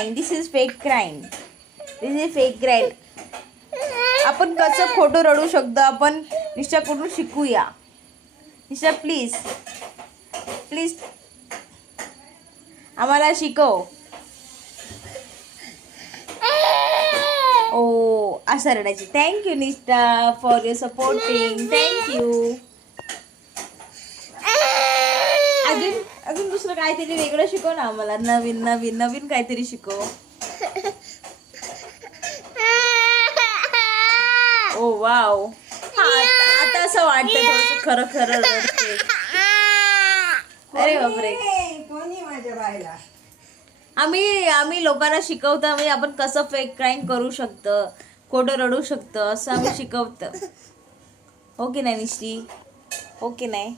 Crime, this is fake crime, this is fake crime. आपण कसं खोटं रडू शकतो आपण निशाकडून शिकूया. निशा प्लीज प्लीज आम्हाला शिकव. ओ असं रडायची. थँक्यू निष्ठा फॉर युअर सपोर्टिंग. थँक्यू. अजून अजून दुसरं काहीतरी वेगळं शिकव ना आम्हाला. नवीन नवीन नवीन काहीतरी शिकव. ओ वाव. हा आता असं वाटतं थोडंसं खरं खरं रडते. अरे बापरे. कोणी माझ्या बायला आम्ही लोकांना शिकवतो म्हणजे आपण कसं फेक क्राईम करू शकतं, खोटं रडू शकतं असं आम्ही शिकवतं. हो की नाही निश्ची? हो की नाही?